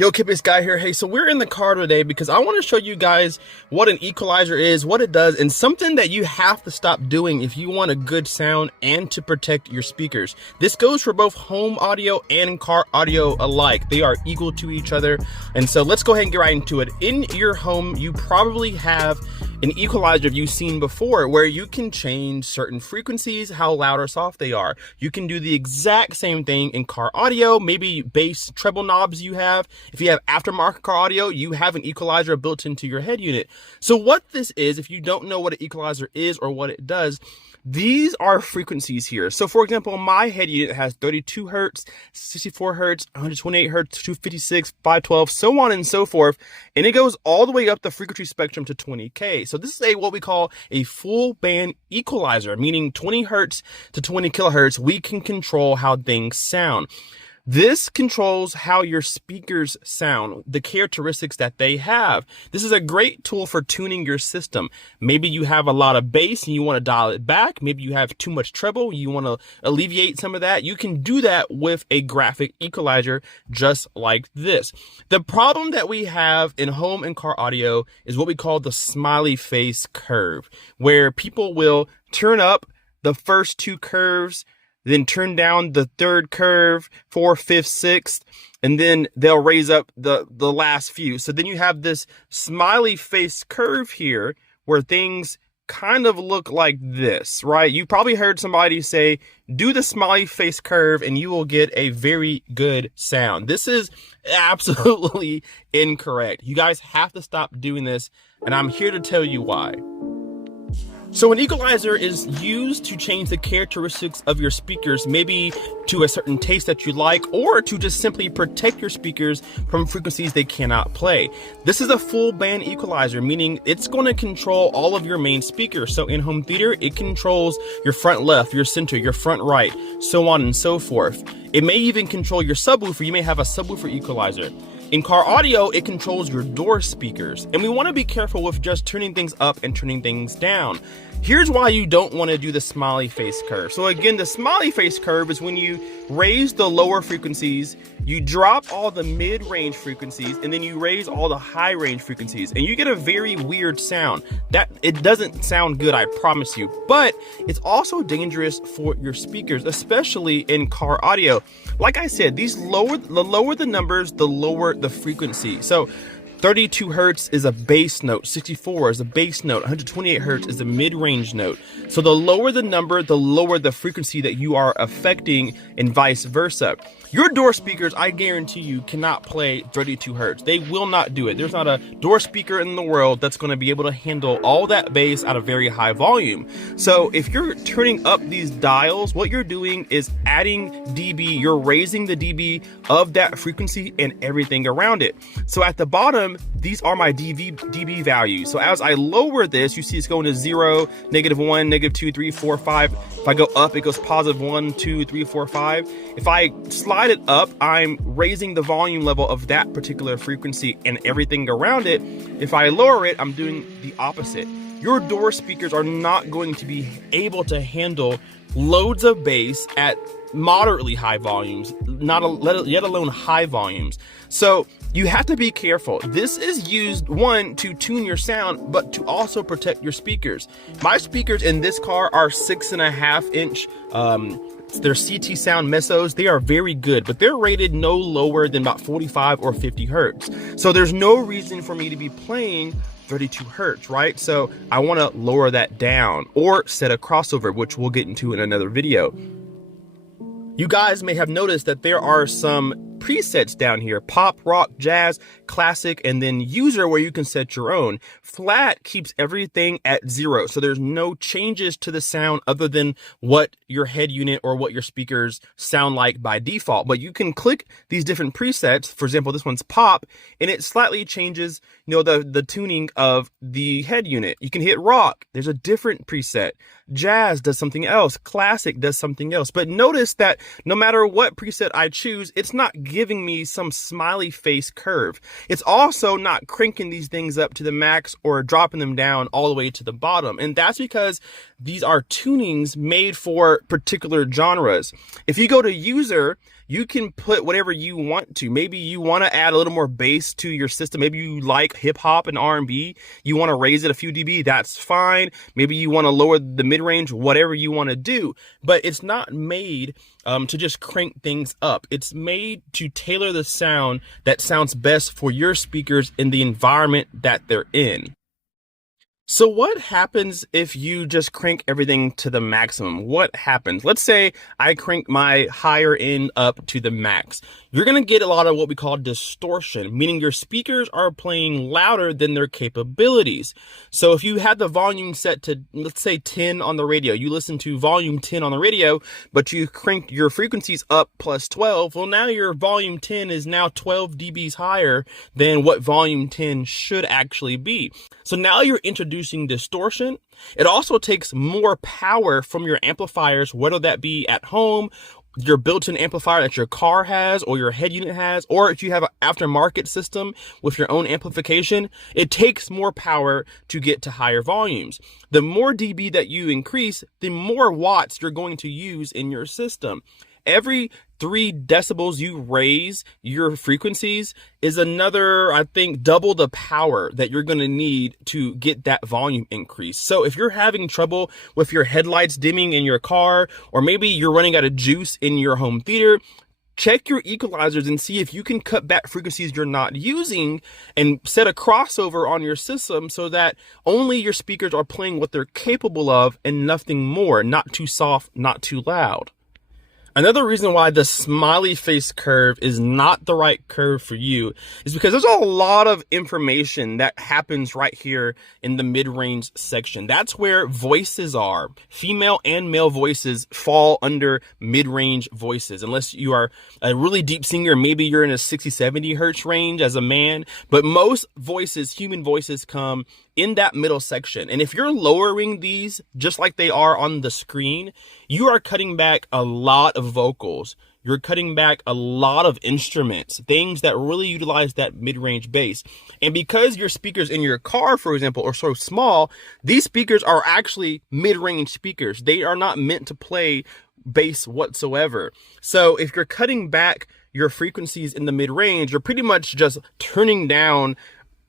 Yo, Kip, it's Guy here. Hey, so we're in the car today because I want to show you guys what an equalizer is, what it does, and something that you have to stop doing if you want a good sound and to protect your speakers. This goes for both home audio and car audio alike. They are equal to each other. And so let's go ahead and get right into it. In your home, you probably have an equalizer you've seen before where you can change certain frequencies, how loud or soft they are. You can do the exact same thing in car audio, maybe bass treble knobs you have. If you have aftermarket car audio, you have an equalizer built into your head unit. So what this is, if you don't know what an equalizer is or what it does, these are frequencies here. So for example, my head unit has 32 hertz, 64 hertz, 128 hertz, 256, 512, so on and so forth. And it goes all the way up the frequency spectrum to 20K. So this is what we call a full band equalizer, meaning 20 hertz to 20 kilohertz. We can control how things sound. This controls how your speakers sound, the characteristics that they have. This is a great tool for tuning your system. Maybe you have a lot of bass and you want to dial it back. Maybe you have too much treble. You want to alleviate some of that. You can do that with a graphic equalizer just like this. The problem that we have in home and car audio is what we call the smiley face curve, where people will turn up the first two curves, then turn down the third curve, fourth, fifth, sixth, and then they'll raise up the last few. So then you have this smiley face curve here where things kind of look like this, right? You probably heard somebody say, do the smiley face curve and you will get a very good sound. This is absolutely incorrect. You guys have to stop doing this, and I'm here to tell you why. So an equalizer is used to change the characteristics of your speakers, maybe to a certain taste that you like, or to just simply protect your speakers from frequencies they cannot play. This is a full band equalizer, meaning it's going to control all of your main speakers. So in home theater, it controls your front left, your center, your front right, so on and so forth. It may even control your subwoofer. You may have a subwoofer equalizer. In car audio, it controls your door speakers, and we want to be careful with just turning things up and turning things down. Here's why you don't want to do the smiley face curve. So again, the smiley face curve is when you raise the lower frequencies, you drop all the mid-range frequencies, and then you raise all the high-range frequencies, and you get a very weird sound. That it doesn't sound good, I promise you, but it's also dangerous for your speakers, especially in car audio. Like I said, the lower the numbers, the lower the frequency. So 32 hertz is a bass note, 64 is a bass note, 128 hertz is a mid-range note. So the lower the number, the lower the frequency that you are affecting, and vice versa. Your door speakers, I guarantee you, cannot play 32 hertz. They will not do it. There's not a door speaker in the world that's going to be able to handle all that bass at a very high volume. So if you're turning up these dials, what you're doing is adding dB, you're raising the dB of that frequency and everything around it. So at the bottom, these are my dB values. So as I lower this, you see it's going to 0, -1, -2, 3, 4, 5. If I go up, it goes positive 1, 2, 3, 4, 5. If I slide it up, I'm raising the volume level of that particular frequency and everything around it. If I lower it, I'm doing the opposite. Your door speakers are not going to be able to handle loads of bass at moderately high volumes, yet alone high volumes. So you have to be careful. This is used, one, to tune your sound, but to also protect your speakers. My speakers in this car are 6.5 inch. They're CT Sound Mesos. They are very good, but they're rated no lower than about 45 or 50 hertz. So there's no reason for me to be playing 32 hertz, right? So I want to lower that down or set a crossover, which we'll get into in another video. You guys may have noticed that there are some presets down here: pop, rock, jazz, classic, and then user, where you can set your own. Flat keeps everything at 0, so there's no changes to the sound other than what your head unit or what your speakers sound like by default. But you can click these different presets. For example, this one's pop, and it slightly changes, the tuning of the head unit. You can hit rock, there's a different preset. Jazz does something else, classic does something else. But notice that no matter what preset I choose, it's not giving me some smiley face curve. It's also not cranking these things up to the max or dropping them down all the way to the bottom. And that's because these are tunings made for particular genres. If you go to user, you can put whatever you want to. Maybe you want to add a little more bass to your system. Maybe you like hip hop and R&B. You want to raise it a few dB. That's fine. Maybe you want to lower the mid-range, whatever you want to do. But it's not made to just crank things up. It's made to tailor the sound that sounds best for your speakers in the environment that they're in. So what happens if you just crank everything to the maximum? What happens? Let's say I crank my higher end up to the max. You're going to get a lot of what we call distortion, meaning your speakers are playing louder than their capabilities. So if you had the volume set to, let's say 10 on the radio, you listen to volume 10 on the radio, but you cranked your frequencies up plus 12. Well, now your volume 10 is now 12 dBs higher than what volume 10 should actually be. So now you're introducing distortion. It also takes more power from your amplifiers, whether that be at home, your built-in amplifier that your car has or your head unit has, or if you have an aftermarket system with your own amplification, it takes more power to get to higher volumes. The more dB that you increase, the more watts you're going to use in your system. Every 3 decibels you raise your frequencies is another, I think, double the power that you're going to need to get that volume increase. So if you're having trouble with your headlights dimming in your car, or maybe you're running out of juice in your home theater, check your equalizers and see if you can cut back frequencies you're not using and set a crossover on your system so that only your speakers are playing what they're capable of and nothing more, not too soft, not too loud. Another reason why the smiley face curve is not the right curve for you is because there's a lot of information that happens right here in the mid-range section. That's where voices are. Female and male voices fall under mid-range voices, unless you are a really deep singer. Maybe you're in a 60-70 hertz range as a man, but most voices, human voices, come in that middle section. And if you're lowering these just like they are on the screen, you are cutting back a lot of vocals. You're cutting back a lot of instruments, things that really utilize that mid-range bass. And because your speakers in your car, for example, are so small, these speakers are actually mid-range speakers. They are not meant to play bass whatsoever. So if you're cutting back your frequencies in the mid-range, you're pretty much just turning down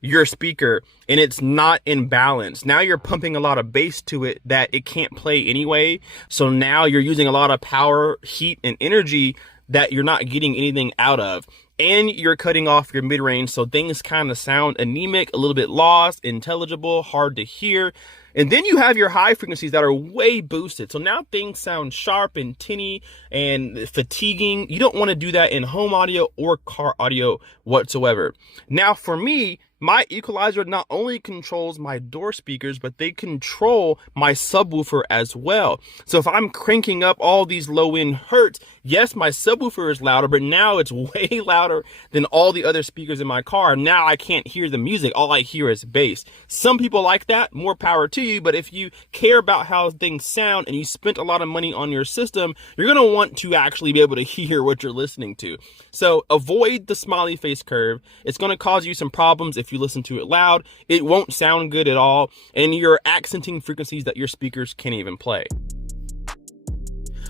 your speaker and it's not in balance. Now you're pumping a lot of bass to it that it can't play anyway. So now you're using a lot of power, heat, and energy that you're not getting anything out of. And you're cutting off your mid-range, so things kind of sound anemic, a little bit lost, intelligible, hard to hear. And then you have your high frequencies that are way boosted. So now things sound sharp and tinny and fatiguing. You don't want to do that in home audio or car audio whatsoever. Now for me, my equalizer not only controls my door speakers, but they control my subwoofer as well. So if I'm cranking up all these low end hertz, yes, my subwoofer is louder, but now it's way louder than all the other speakers in my car. Now I can't hear the music. All I hear is bass. Some people like that, more power to you. But if you care about how things sound and you spent a lot of money on your system, you're going to want to actually be able to hear what you're listening to. So avoid the smiley face curve. It's going to cause you some problems if you listen to it loud. It won't sound good at all, and you're accenting frequencies that your speakers can't even play.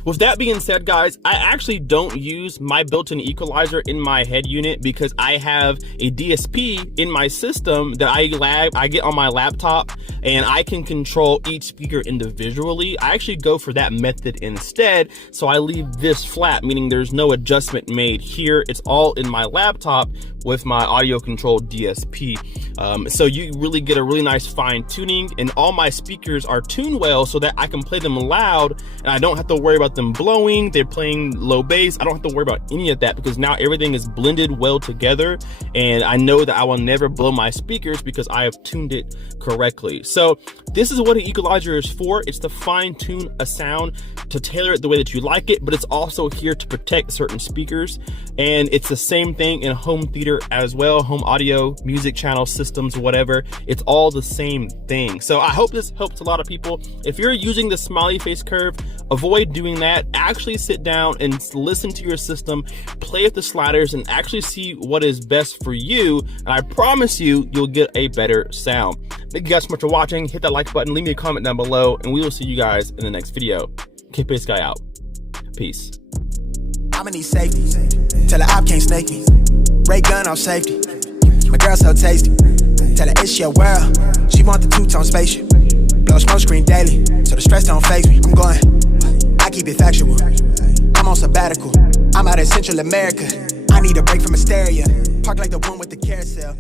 With that being said, guys, I actually don't use my built-in equalizer in my head unit because I have a DSP in my system that I get on my laptop, and I can control each speaker individually. I actually go for that method instead. So I leave this flat, meaning there's no adjustment made here. It's all in my laptop with my audio controlled DSP. So you really get a really nice fine tuning, and all my speakers are tuned well so that I can play them loud and I don't have to worry about them blowing. They're playing low bass. I don't have to worry about any of that because now everything is blended well together, and I know that I will never blow my speakers because I have tuned it correctly. So this is what an equalizer is for. It's to fine tune a sound, to tailor it the way that you like it, but it's also here to protect certain speakers. And it's the same thing in home theater computer as well, home audio, music channel systems, whatever. It's all the same thing. So I hope this helps a lot of people. If you're using the smiley face curve, avoid doing that. Actually sit down and listen to your system, play with the sliders, and actually see what is best for you. And I promise you, you'll get a better sound. Thank you guys so much for watching. Hit that like button, leave me a comment down below, and we will see you guys in the next video. K-Pace Guy out. Peace. I'ma need safety. Tell her I can't snake me. Ray gun off safety. My girl so tasty. Tell her it's your world. She want the two-tone spaceship. Blow smoke screen daily, so the stress don't faze me. I'm going, I keep it factual. I'm on sabbatical. I'm out in Central America. I need a break from hysteria. Park like the one with the carousel.